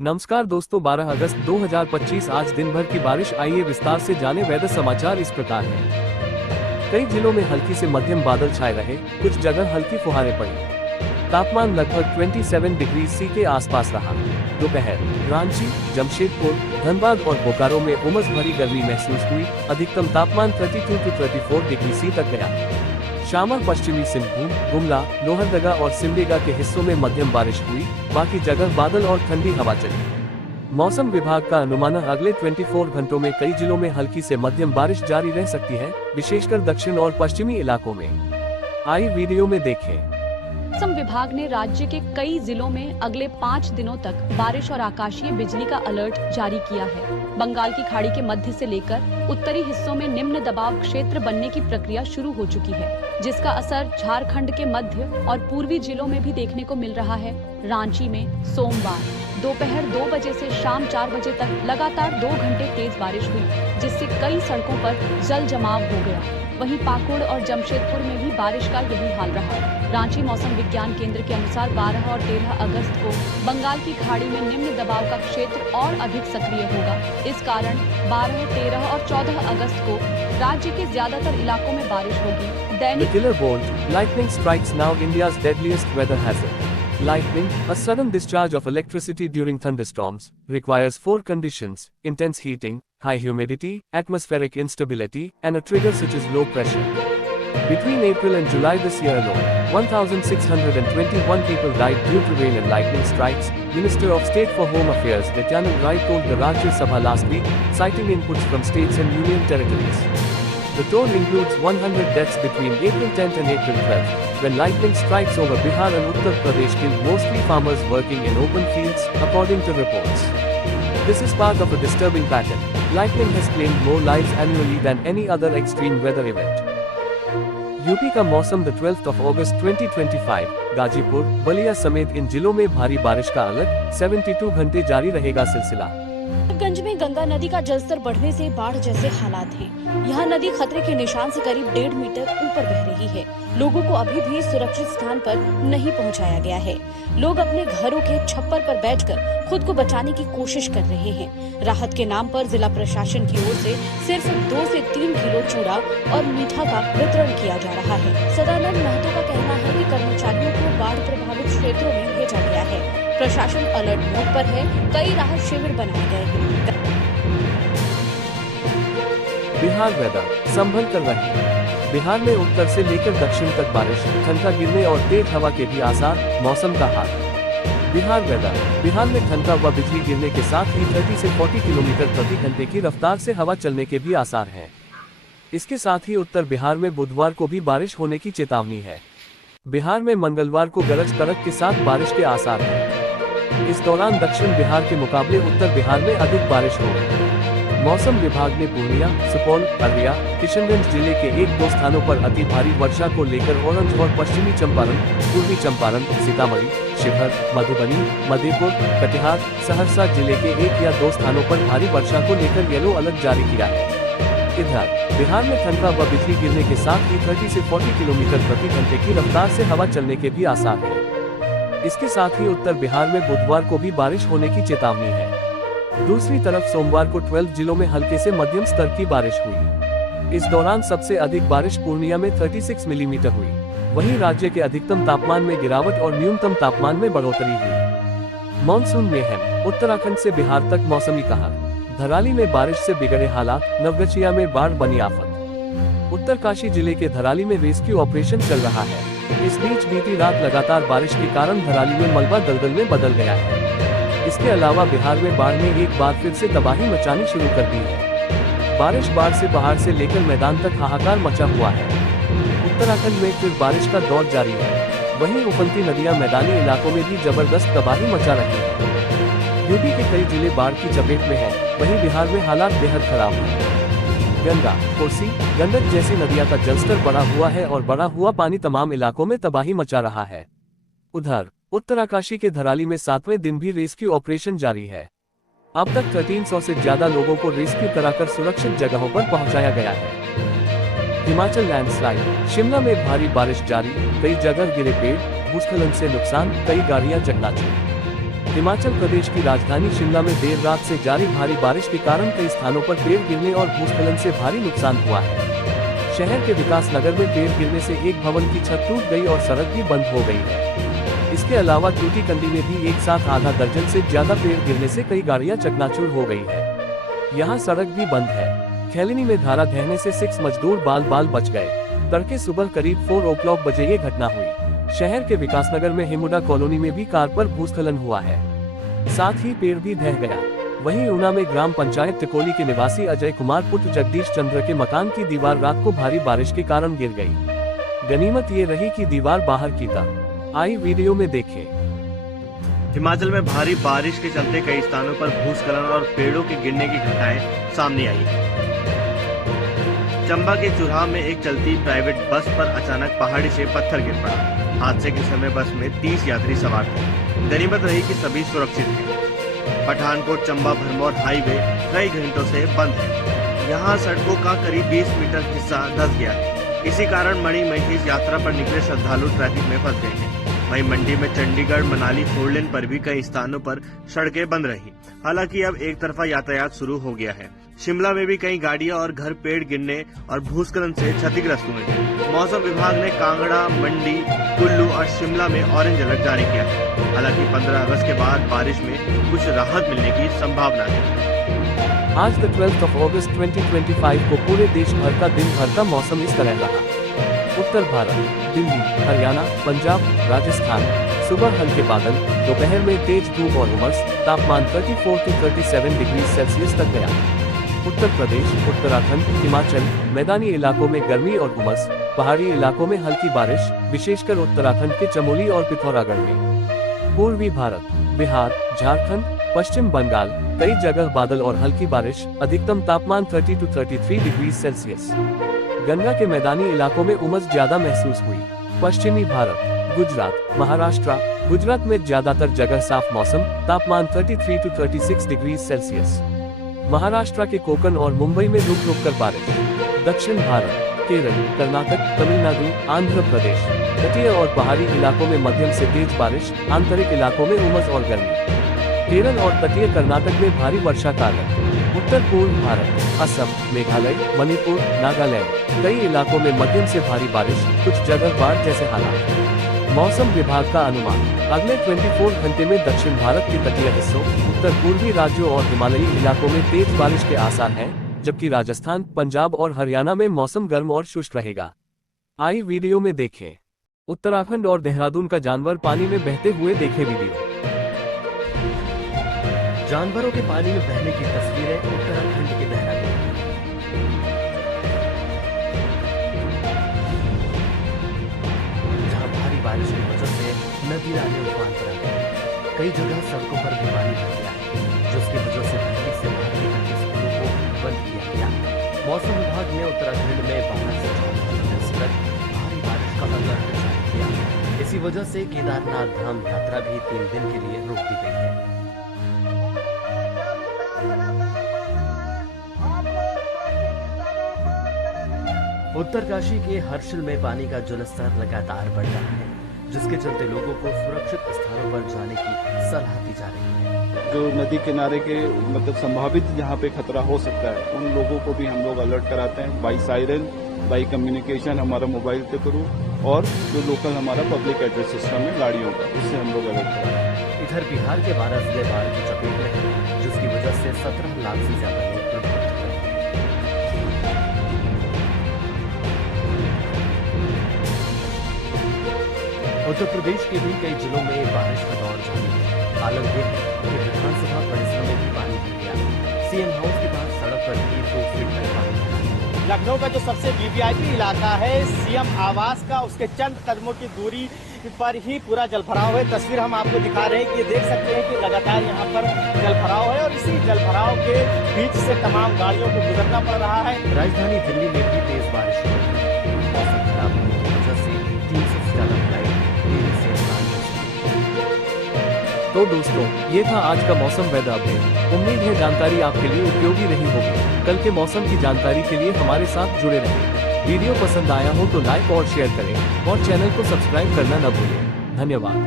नमस्कार दोस्तों, 12 अगस्त 2025 आज दिन भर की बारिश। आइए विस्तार से जाने वेदर समाचार इस प्रकार है। कई जिलों में हल्की से मध्यम बादल छाए रहे, कुछ जगह हल्की फुहारें पड़ी। तापमान लगभग 27 डिग्री सी के आसपास रहा। दोपहर रांची, जमशेदपुर, धनबाद और बोकारो में उमस भरी गर्मी महसूस हुई। अधिकतम तापमान 32 से 34 डिग्री सी तक गया। शाम पश्चिमी सिंहभूम, गुमला, लोहरदगा और सिमडेगा के हिस्सों में मध्यम बारिश हुई, बाकी जगह बादल और ठंडी हवा चली। मौसम विभाग का अनुमान अगले 24 घंटों में कई जिलों में हल्की से मध्यम बारिश जारी रह सकती है, विशेषकर दक्षिण और पश्चिमी इलाकों में। आइए वीडियो में देखें। मौसम विभाग ने राज्य के कई जिलों में अगले 5 दिनों तक बारिश और आकाशीय बिजली का अलर्ट जारी किया है। बंगाल की खाड़ी के मध्य से लेकर उत्तरी हिस्सों में निम्न दबाव क्षेत्र बनने की प्रक्रिया शुरू हो चुकी है, जिसका असर झारखंड के मध्य और पूर्वी जिलों में भी देखने को मिल रहा है। रांची में सोमवार दोपहर 2 बजे से शाम 4 बजे तक लगातार 2 घंटे तेज बारिश हुई, जिससे कई सड़कों पर जल जमाव हो गया। वहीं पाकुड़ और जमशेदपुर में भी बारिश का यही हाल रहा। रांची मौसम विज्ञान केंद्र के अनुसार 12 और 13 अगस्त को बंगाल की खाड़ी में निम्न दबाव का क्षेत्र और अधिक सक्रिय होगा। इस कारण 12, 13 और 14 अगस्त को राज्य के ज्यादातर इलाकों में बारिश होगी। दैनिक killer bolt, lightning strikes now India's deadliest weather hazard. Lightning, a sudden discharge of electricity during thunderstorms, requires 4 conditions: intense heating, high humidity, atmospheric instability, and a trigger such as low pressure. Between April and July this year alone, 1,621 people died due to rain and lightning strikes, Minister of State for Home Affairs Nityanand Rai told the Rajya Sabha last week, citing inputs from states and union territories. The toll includes 100 deaths between April 10th and April 12th, when lightning strikes over Bihar and Uttar Pradesh killed mostly farmers working in open fields, according to reports. This is part of a disturbing pattern. Lightning has claimed more lives annually than any other extreme weather event. UP का मौसम 12 अगस्त 2025, गाजीपुर, बलिया समेत इन जिलों में भारी बारिश का alert, 72 घंटे जारी रहेगा सिलसिला। गंज में गंगा नदी का जलस्तर बढ़ने से बाढ़ जैसे हालात हैं। यहाँ नदी खतरे के निशान से करीब 1.5 मीटर ऊपर बह रही है। लोगों को अभी भी सुरक्षित स्थान पर नहीं पहुँचाया गया है। लोग अपने घरों के छप्पर पर बैठकर खुद को बचाने की कोशिश कर रहे हैं। राहत के नाम पर जिला प्रशासन की ओर से सिर्फ 2 से 3 किलो चूड़ा और मीठा का वितरण किया जा रहा है। सदानंद महतो का कहना है कि कर्मचारियों को बाढ़ प्रभावित क्षेत्रों में भेजा गया है। प्रशासन अलर्ट मोड पर है। कई राहत शिविर बनाए गए हैं। बिहार वेदर संभल कर रही। बिहार में उत्तर से लेकर दक्षिण तक बारिश, ठनका गिरने और तेज हवा के भी आसार। मौसम का हाल। बिहार वेदर। बिहार में ठनका व बिजली गिरने के साथ ही 30 से 40 किलोमीटर प्रति घंटे की रफ्तार से हवा चलने के भी आसार हैं। इसके साथ ही उत्तर बिहार में बुधवार को भी बारिश होने की चेतावनी है। बिहार में मंगलवार को गरज चमक के साथ बारिश के आसार हैं। इस दौरान दक्षिण बिहार के मुकाबले उत्तर बिहार में अधिक बारिश होगी। मौसम विभाग ने पूर्णिया, सुपौल, अररिया, किशनगंज जिले के 1-2 स्थानों पर अति भारी वर्षा को लेकर ऑरेंज और पश्चिमी चंपारण, पूर्वी चंपारण, सीतामढ़ी, शिवहर, मधुबनी, मधेपुर, कटिहार, सहरसा जिले के 1 या 2 स्थानों पर भारी वर्षा को लेकर येलो अलर्ट जारी किया है। इधर बिहार में ठनका व बिजली गिरने के साथ ही 30 से 40 किलोमीटर प्रति घंटे की रफ्तार से हवा चलने के भी आसार हैं। इसके साथ ही उत्तर बिहार में बुधवार को भी बारिश होने की चेतावनी है। दूसरी तरफ सोमवार को 12 जिलों में हल्के से मध्यम स्तर की बारिश हुई। इस दौरान सबसे अधिक बारिश पूर्णिया में 36 मिलीमीटर हुई। वहीं राज्य के अधिकतम तापमान में गिरावट और न्यूनतम तापमान में बढ़ोतरी हुई। मानसून में है उत्तराखंड से बिहार तक मौसमी कहर। धराली में बारिश से बिगड़े हालात, नवगछिया में बाढ़ बनी आफत। उत्तरकाशी जिले के धराली में रेस्क्यू ऑपरेशन चल रहा है। इस बीच बीती रात लगातार बारिश के कारण धराली में मलबा दलदल में बदल गया है। इसके अलावा बिहार में बाढ़ ने एक बार फिर से तबाही मचानी शुरू कर दी है। बाढ़ से बाहर से लेकर मैदान तक हाहाकार मचा हुआ है। उत्तराखंड में फिर बारिश का दौर जारी है। वहीं उफनती नदियां मैदानी इलाकों में भी जबरदस्त तबाही मचा रही है। यूपी के कई जिले बाढ़ की चपेट में हैं। वहीं बिहार में हालात बेहद खराब हैं। गंगा, कोसी, गंडक जैसी नदियां का जलस्तर बढ़ा हुआ है और बढ़ा हुआ पानी तमाम इलाकों में तबाही मचा रहा है। उधर उत्तराकाशी के धराली में 7वें दिन भी रेस्क्यू ऑपरेशन जारी है। अब तक 1300 से ज्यादा लोगों को रेस्क्यू कराकर सुरक्षित जगहों पर पहुंचाया गया है। हिमाचल लैंडस्लाइड, शिमला में भारी बारिश जारी, कई जगह गिरे पेड़, भूस्खलन से नुकसान, कई गाड़ियां चकनाचूर। हिमाचल प्रदेश की राजधानी शिमला में देर रात से जारी भारी बारिश के कारण कई स्थानों पर पेड़ गिरने और भूस्खलन से भारी नुकसान हुआ है। शहर के विकास नगर में पेड़ गिरने से एक भवन की छत टूट गई और सड़क भी बंद हो गई है। इसके अलावा टूटीकंडी में भी एक साथ आधा दर्जन से ज्यादा पेड़ गिरने से कई गाड़ियां चकनाचूर हो गई है। यहाँ सड़क भी बंद है। खैलिनी में धारा ढहने से 6 मजदूर बाल बच गए। तड़के सुबह करीब 4 o'clock बजे ये घटना हुई। शहर के विकासनगर में हिमुडा कॉलोनी में भी कार पर भूस्खलन हुआ है, साथ ही पेड़ भी ढह गया। वहीं ऊना में ग्राम पंचायत टिकोली के निवासी अजय कुमार पुत्र जगदीश चंद्र के मकान की दीवार रात को भारी बारिश के कारण गिर गई। गनीमत ये रही कि दीवार बाहर की था। आई वीडियो में देखें। हिमाचल में भारी बारिश के चलते कई स्थानों पर भूस्खलन और पेड़ों के गिरने की घटनाएं सामने आई है। चंबा के चुराह में एक चलती प्राइवेट बस पर अचानक पहाड़ी से पत्थर गिर पड़ा। हादसे के समय बस में 30 यात्री सवार थे। गनीमत रही कि सभी सुरक्षित थे। पठानकोट चंबा भरमौर हाईवे कई घंटों से बंद है। यहाँ सड़कों का करीब 20 मीटर हिस्सा धंस गया है। इसी कारण मणिमहेश यात्रा पर निकले श्रद्धालु ट्रैफिक में फंस गए हैं। वहीं मंडी में चंडीगढ़ मनाली 4 लेन पर भी कई स्थानों पर सड़कें बंद रही। हालांकि अब एक तरफा यातायात शुरू हो गया है। शिमला में भी कई गाड़ियां और घर पेड़ गिरने और भूस्खलन से क्षतिग्रस्त हुए हैं। मौसम विभाग ने कांगड़ा, मंडी, कुल्लू और शिमला में ऑरेंज अलर्ट जारी किया है। हालांकि 15 अगस्त के बाद बारिश में कुछ राहत मिलने की संभावना है। आज 12 अगस्त 2025 को पूरे देश भर का दिन भर का मौसम इस तरह रहा। उत्तर भारत, दिल्ली, हरियाणा, पंजाब, राजस्थान सुबह हल्के बादल, दोपहर में तेज धूप और उमस, तापमान 34 to 37 डिग्री सेल्सियस तक गया। उत्तर प्रदेश, उत्तराखंड, हिमाचल, मैदानी इलाकों में गर्मी और उमस, पहाड़ी इलाकों में हल्की बारिश, विशेषकर उत्तराखंड के चमोली और पिथौरागढ़ में। पूर्वी भारत, बिहार, झारखंड, पश्चिम बंगाल कई जगह बादल और हल्की बारिश, अधिकतम तापमान 30 to 33 डिग्री सेल्सियस। गंगा के मैदानी इलाकों में उमस ज्यादा महसूस हुई। पश्चिमी भारत, गुजरात, महाराष्ट्र, गुजरात में ज्यादातर जगह साफ मौसम, तापमान 33 to 36 डिग्री सेल्सियस। महाराष्ट्र के कोकण और मुंबई में रुक रुक कर बारिश। दक्षिण भारत, केरल, कर्नाटक, तमिलनाडु, आंध्र प्रदेश तटीय और पहाड़ी इलाकों में मध्यम से तेज बारिश, आंतरिक इलाकों में उमस और गर्मी। केरल और तटीय कर्नाटक में भारी वर्षा का अलर्ट। उत्तर पूर्व भारत, असम, मेघालय, मणिपुर, नागालैंड कई इलाकों में मध्यम से भारी बारिश, कुछ जगह बाढ़ जैसे हालात। मौसम विभाग का अनुमान, अगले 24 घंटे में दक्षिण भारत के तटीय हिस्सों, उत्तर पूर्वी राज्यों और हिमालयी इलाकों में तेज बारिश के आसार हैं, जबकि राजस्थान, पंजाब और हरियाणा में मौसम गर्म और शुष्क रहेगा। आई वीडियो में देखें। उत्तराखंड और देहरादून का जानवर पानी में बहते हुए देखे वीडियो। जानवरों के पानी में बहने की तस्वीरें उत्तराखंड के देहरादून। जहां भारी बारिश की वजह से नदी नाले उफान पर आ गए। कई जगह सड़कों पर भी पानी भर गया है, जिसकी वजह से ठंडी से भागने करके स्कूलों को बंद किया गया। मौसम विभाग ने उत्तराखंड में 12 से 14 अगस्त तक भारी बारिश का अलर्ट जारी किया। इसी वजह से केदारनाथ धाम यात्रा भी 3 दिन के लिए रोक दी गई है। उत्तरकाशी के हर्षिल में पानी का जलस्तर लगातार बढ़ रहा है, जिसके चलते लोगों को सुरक्षित स्थानों पर जाने की सलाह दी जा रही है। जो नदी किनारे के मतलब संभावित जहाँ पे खतरा हो सकता है, उन लोगों को भी हम लोग अलर्ट कराते हैं बाई सायरन, बाई कम्युनिकेशन हमारा मोबाइल के थ्रू, और जो लोकल हमारा पब्लिक एड्रेस सिस्टम है गाड़ियों का, उससे हम लोग अलर्ट कराते हैं। इधर बिहार के 12 जिले बाढ़ की चपेट में हैं, जिसकी वजह से 17 लाख से ज्यादा लोग प्रभावित हुए हैं। उत्तर प्रदेश के भी कई जिलों में बारिश का दौर जारी है। हालत यह है कि विधानसभा परिसर में भी पानी भर गया। सीएम हाउस के पास सड़क पर भी 2 फीट तक पानी भरा। लखनऊ का जो सबसे वीवीआईपी इलाका है सीएम आवास का, उसके चंद कदमों की दूरी पर ही पूरा जलभराव है। तस्वीर हम आपको दिखा रहे हैं कि देख सकते हैं कि लगातार यहाँ पर जलभराव है और इसी जलभराव के बीच से तमाम गाड़ियों को गुजरना पड़ रहा है। राजधानी दिल्ली में भी तेज बारिश हुई है। मौसम खराब होने की वजह से 300 से ज्यादा फ्लाइट देरी से तो दोस्तों, ये था आज का मौसम वेदर अपडेट। उम्मीद है जानकारी आपके लिए उपयोगी रही होगी। कल के मौसम की जानकारी के लिए हमारे साथ जुड़े रहें। वीडियो पसंद आया हो तो लाइक और शेयर करें और चैनल को सब्सक्राइब करना न भूलें। धन्यवाद।